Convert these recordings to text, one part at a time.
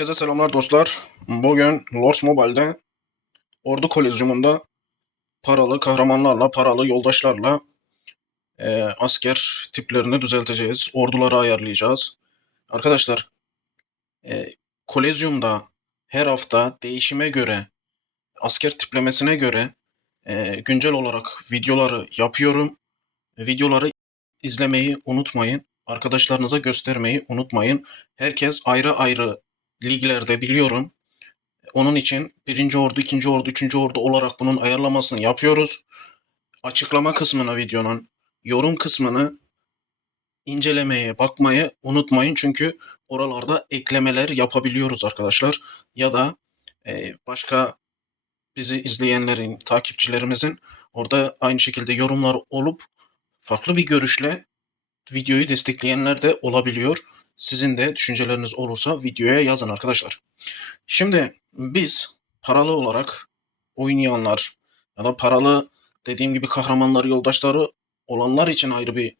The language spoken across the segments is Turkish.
Herkese selamlar dostlar. Bugün Lords Mobile'de Ordu Kolezyumunda paralı kahramanlarla, paralı yoldaşlarla asker tiplerini düzelteceğiz. Orduları ayarlayacağız. Arkadaşlar, e, Kolezyumda her hafta değişime göre, asker tiplemesine göre güncel olarak videoları yapıyorum. Videoları izlemeyi unutmayın. Arkadaşlarınıza göstermeyi unutmayın. Herkes ayrı ayrı liglerde biliyorum. Onun için birinci ordu, ikinci ordu, üçüncü ordu olarak bunun ayarlamasını yapıyoruz. Açıklama kısmına videonun, yorum kısmını incelemeye, bakmayı unutmayın. Çünkü oralarda eklemeler yapabiliyoruz arkadaşlar. Ya da başka bizi izleyenlerin, takipçilerimizin orada aynı şekilde yorumlar olup farklı bir görüşle videoyu destekleyenler de olabiliyor. Sizin de düşünceleriniz olursa videoya yazın arkadaşlar. Şimdi biz paralı olarak oynayanlar ya da paralı dediğim gibi kahramanları, yoldaşları olanlar için ayrı bir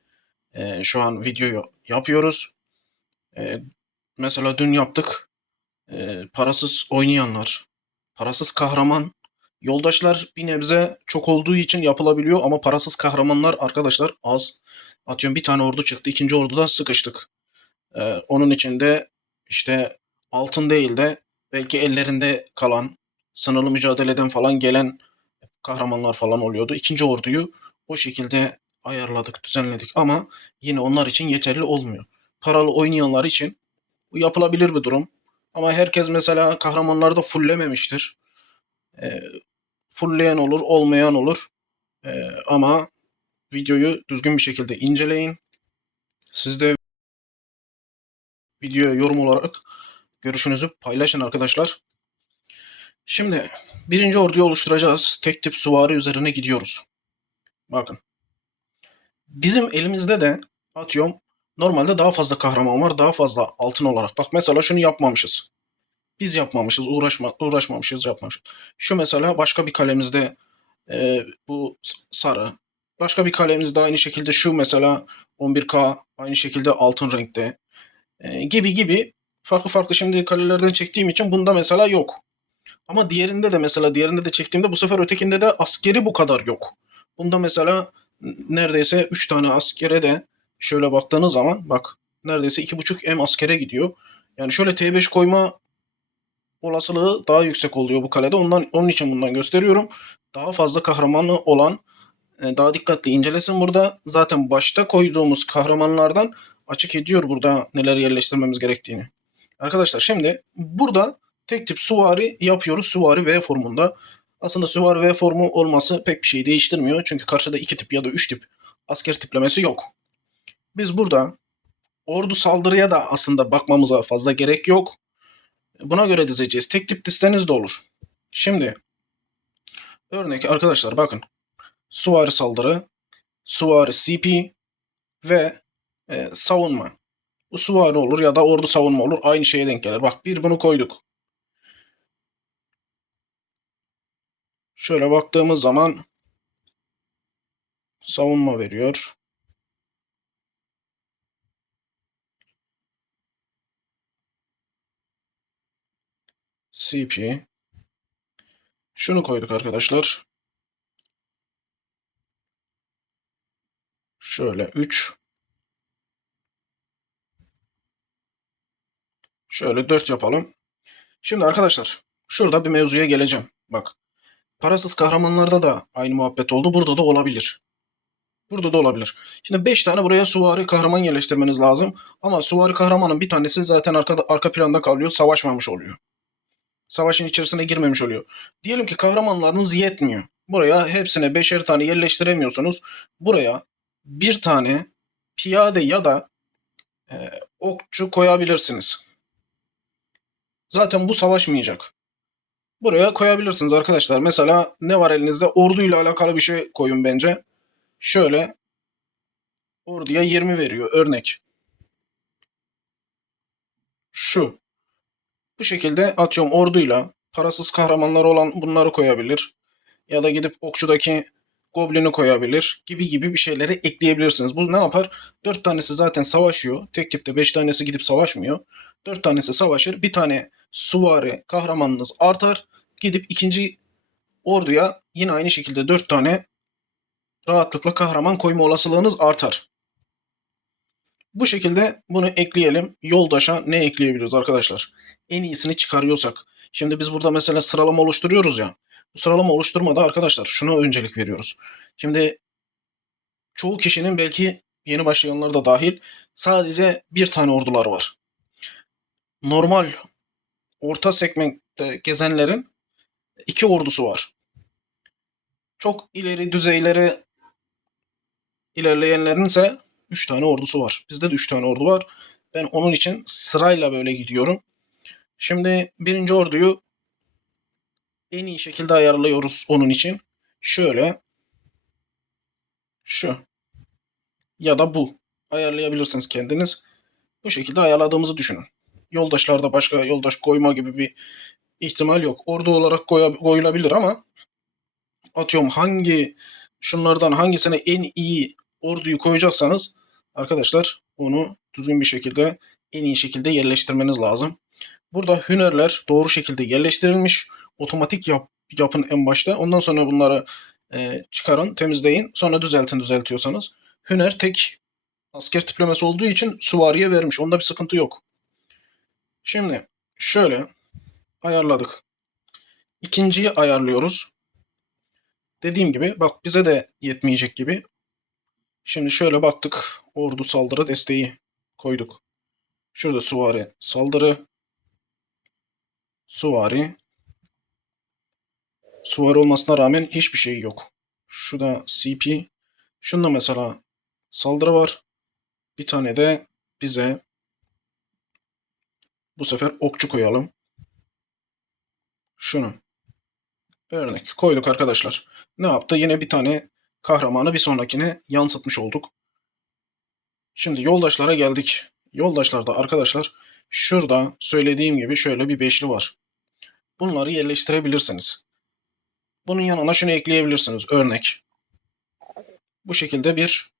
şu an videoyu yapıyoruz. E, Mesela dün yaptık. Parasız oynayanlar, parasız kahraman, yoldaşlar bir nebze çok olduğu için yapılabiliyor ama parasız kahramanlar arkadaşlar az. Atıyorum bir tane ordu çıktı, ikinci orduda sıkıştık. Onun için de işte altın değil de belki ellerinde kalan, sınırlı mücadeleden falan gelen kahramanlar falan oluyordu. İkinci orduyu o şekilde ayarladık, düzenledik ama yine onlar için yeterli olmuyor. Paralı oynayanlar için bu yapılabilir bir durum. Ama herkes mesela kahramanlarda fulllememiştir. E, Fullleyen olur, olmayan olur. Ama videoyu düzgün bir şekilde inceleyin. Siz de videoya yorum olarak görüşünüzü paylaşın arkadaşlar. Şimdi birinci orduyu oluşturacağız. Tek tip süvari üzerine gidiyoruz. Bakın. Bizim elimizde de atıyorum normalde daha fazla kahraman var. Daha fazla altın olarak. Bak mesela şunu yapmamışız. Biz yapmamışız. Uğraşmamışız yapmamışız. Şu mesela başka bir kalemizde bu sarı. Başka bir kalemizde aynı şekilde şu mesela 11K aynı şekilde altın renkte. Gibi gibi farklı farklı şimdi kalelerden çektiğim için bunda mesela yok. Ama diğerinde de mesela diğerinde de çektiğimde bu sefer ötekinde de askeri bu kadar yok. Bunda mesela neredeyse 3 tane askere de şöyle baktığınız zaman bak neredeyse 2,5 M askere gidiyor. Yani şöyle T5 koyma olasılığı daha yüksek oluyor bu kalede. Onun için bundan gösteriyorum. Daha fazla kahramanı olan daha dikkatli incelesin burada. Zaten başta koyduğumuz kahramanlardan açık ediyor burada neler yerleştirmemiz gerektiğini. Arkadaşlar şimdi burada tek tip süvari yapıyoruz. Süvari V formunda. Aslında süvari V formu olması pek bir şey değiştirmiyor. Çünkü karşıda 2 tip ya da 3 tip asker tiplemesi yok. Biz burada ordu saldırıya da aslında bakmamıza fazla gerek yok. Buna göre dizeceğiz. Tek tip listeniz de olur. Şimdi örnek arkadaşlar bakın. Süvari saldırı, süvari CP ve savunma. Bu süvari olur ya da ordu savunma olur. Aynı şeye denk gelir. Bak bir bunu koyduk. Şöyle baktığımız zaman savunma veriyor. CP. Şunu koyduk arkadaşlar. Şöyle 3. Şöyle 4 yapalım. Şimdi arkadaşlar şurada bir mevzuya geleceğim. Bak parasız kahramanlarda da aynı muhabbet oldu. Burada da olabilir. Burada da olabilir. Şimdi 5 tane buraya süvari kahraman yerleştirmeniz lazım. Ama süvari kahramanın bir tanesi zaten arka planda kalıyor. Savaşmamış oluyor. Savaşın içerisine girmemiş oluyor. Diyelim ki kahramanlarınız yetmiyor. Buraya hepsine 5'er tane yerleştiremiyorsunuz. Buraya bir tane piyade ya da okçu koyabilirsiniz. Zaten bu savaşmayacak. Buraya koyabilirsiniz arkadaşlar. Mesela ne var elinizde? Orduyla alakalı bir şey koyun bence. Şöyle orduya 20 veriyor örnek. Şu. Bu şekilde atıyorum orduyla parasız kahramanlar olan bunları koyabilir. Ya da gidip okçudaki goblini koyabilir gibi gibi bir şeyleri ekleyebilirsiniz. Bu ne yapar? 4 tanesi zaten savaşıyor. Tek tipte 5 tanesi gidip savaşmıyor. 4 tanesi savaşır. Bir tane süvari kahramanınız artar. Gidip ikinci orduya yine aynı şekilde 4 tane rahatlıkla kahraman koyma olasılığınız artar. Bu şekilde bunu ekleyelim. Yoldaşa ne ekleyebiliriz arkadaşlar? En iyisini çıkarıyorsak. Şimdi biz burada mesela sıralama oluşturuyoruz ya. Bu sıralama oluşturmada arkadaşlar şuna öncelik veriyoruz. Şimdi çoğu kişinin belki yeni başlayanlar da dahil sadece bir tane ordular var. Normal orta segmentte gezenlerin iki ordusu var. Çok ileri düzeylere ilerleyenlerin ise 3 tane ordusu var. Bizde de 3 tane ordu var. Ben onun için sırayla böyle gidiyorum. Şimdi birinci orduyu en iyi şekilde ayarlıyoruz onun için. Şöyle, şu ya da bu. Ayarlayabilirsiniz kendiniz. Bu şekilde ayarladığımızı düşünün. Yoldaşlarda başka yoldaş koyma gibi bir ihtimal yok. Ordu olarak koyulabilir ama atıyorum şunlardan hangisine en iyi orduyu koyacaksanız arkadaşlar onu düzgün bir şekilde en iyi şekilde yerleştirmeniz lazım. Burada hünerler doğru şekilde yerleştirilmiş. Otomatik yapın en başta. Ondan sonra bunları çıkarın, temizleyin. Sonra düzeltiyorsanız. Hüner tek asker tiplemesi olduğu için süvariye vermiş. Onda bir sıkıntı yok. Şimdi şöyle ayarladık. İkinciyi ayarlıyoruz. Dediğim gibi bak bize de yetmeyecek gibi. Şimdi şöyle baktık. Ordu saldırı desteği koyduk. Şurada süvari saldırı. Süvari. Süvari olmasına rağmen hiçbir şey yok. Şurada CP. Şunda mesela saldırı var. Bir tane de bize bu sefer okçu koyalım. Şunu. Örnek koyduk arkadaşlar. Ne yaptı? Yine bir tane kahramanı bir sonrakine yansıtmış olduk. Şimdi yoldaşlara geldik. Yoldaşlarda arkadaşlar şurada söylediğim gibi şöyle bir beşli var. Bunları yerleştirebilirsiniz. Bunun yanına şunu ekleyebilirsiniz. Örnek. Bu şekilde bir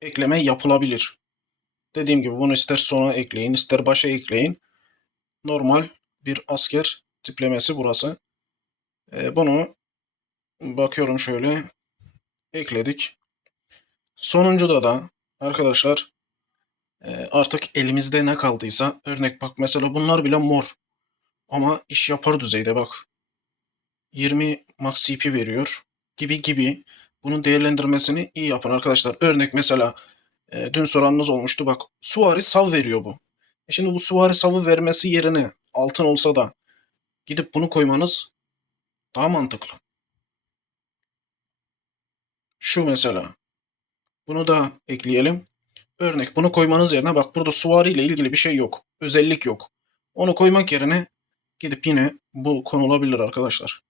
ekleme yapılabilir. Dediğim gibi bunu ister sona ekleyin, ister başa ekleyin. Normal bir asker tiplemesi burası. Bunu bakıyorum şöyle ekledik. Sonuncuda da arkadaşlar artık elimizde ne kaldıysa örnek bak mesela bunlar bile mor ama iş yapar düzeyde bak 20 max CP veriyor gibi bunun değerlendirmesini iyi yapın arkadaşlar. Örnek mesela dün soranınız olmuştu bak Suvari sav veriyor bu. Şimdi bu Suvari savı vermesi yerine altın olsa da gidip bunu koymanız daha mantıklı. Şu mesela bunu da ekleyelim. Örnek bunu koymanız yerine bak burada suvari ile ilgili bir şey yok. Özellik yok. Onu koymak yerine gidip yine bu konulabilir arkadaşlar.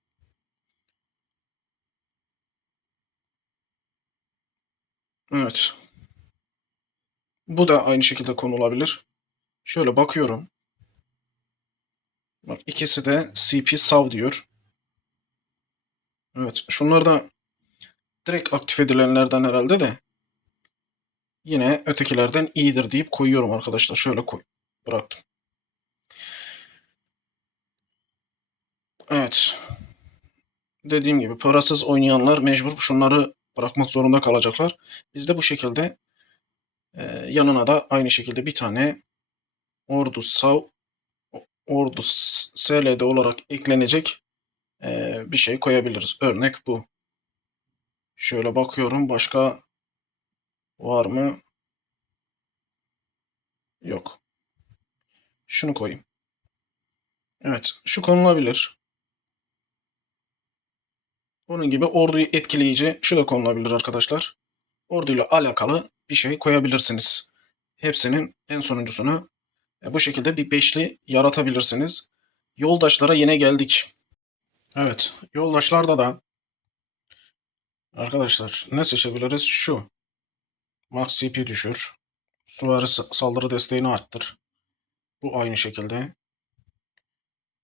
Evet. Bu da aynı şekilde konulabilir. Şöyle bakıyorum. Bak ikisi de CP sav diyor. Evet. Şunlar da direkt aktif edilenlerden herhalde de yine ötekilerden iyidir deyip koyuyorum arkadaşlar. Şöyle koy. Bıraktım. Evet. Dediğim gibi parasız oynayanlar mecbur şunları bırakmak zorunda kalacaklar. Biz de bu şekilde yanına da aynı şekilde bir tane ordu sav ordu SLD olarak eklenecek bir şey koyabiliriz. Örnek bu. Şöyle bakıyorum başka var mı? Yok. Şunu koyayım. Evet, şu konulabilir. Bunun gibi orduyu etkileyici şu da konulabilir arkadaşlar. Orduyla alakalı bir şey koyabilirsiniz. Hepsinin en sonuncusunu bu şekilde bir beşli yaratabilirsiniz. Yoldaşlara yine geldik. Evet, yoldaşlarda da arkadaşlar ne seçebiliriz? Şu. Max CP düşür. Süvari saldırı desteğini arttır. Bu aynı şekilde.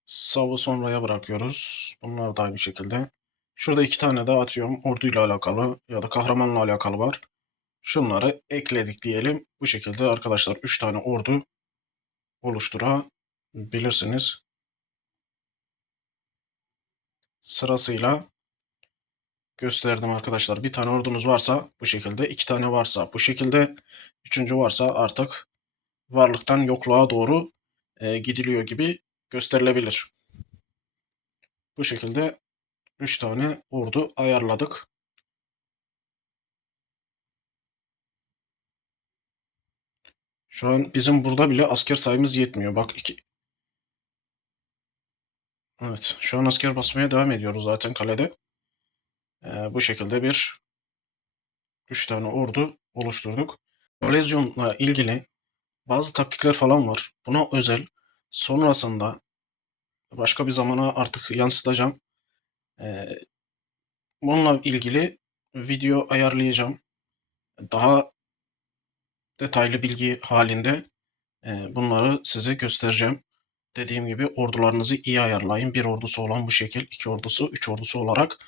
Sav'ı sonraya bırakıyoruz. Bunlar da aynı şekilde. Şurada iki tane daha atıyorum. Orduyla alakalı ya da kahramanla alakalı var. Şunları ekledik diyelim. Bu şekilde arkadaşlar 3 tane ordu oluşturabilirsiniz. sırasıyla gösterdim arkadaşlar. Bir tane ordunuz varsa bu şekilde, 2 tane varsa bu şekilde, üçüncü varsa artık varlıktan yokluğa doğru gidiliyor gibi gösterilebilir. Bu şekilde 3 tane ordu ayarladık. Şu an bizim burada bile asker sayımız yetmiyor. Bak evet, şu an asker basmaya devam ediyoruz zaten kalede. Bu şekilde 3 tane ordu oluşturduk. Kolezyonla ilgili bazı taktikler falan var. Buna özel sonrasında başka bir zamana artık yansıtacağım. Eee, Bununla ilgili video ayarlayacağım. Daha detaylı bilgi halinde bunları size göstereceğim. Dediğim gibi ordularınızı iyi ayarlayın. Bir ordusu olan bu şekil, 2 ordusu, 3 ordusu olarak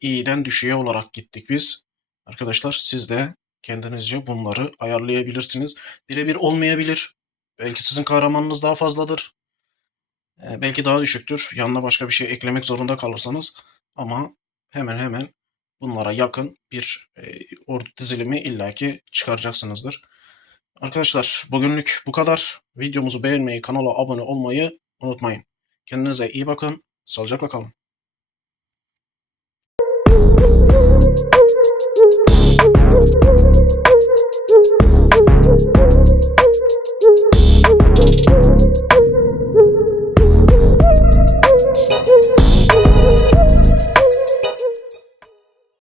iyiden düşüğe olarak gittik biz. Arkadaşlar siz de kendinizce bunları ayarlayabilirsiniz. Birebir olmayabilir. Belki sizin kahramanınız daha fazladır. Belki daha düşüktür. Yanına başka bir şey eklemek zorunda kalırsanız. Ama hemen hemen bunlara yakın bir ordu dizilimi illaki çıkaracaksınızdır. Arkadaşlar bugünlük bu kadar. Videomuzu beğenmeyi, kanala abone olmayı unutmayın. Kendinize iyi bakın. Sağlıcakla kalın.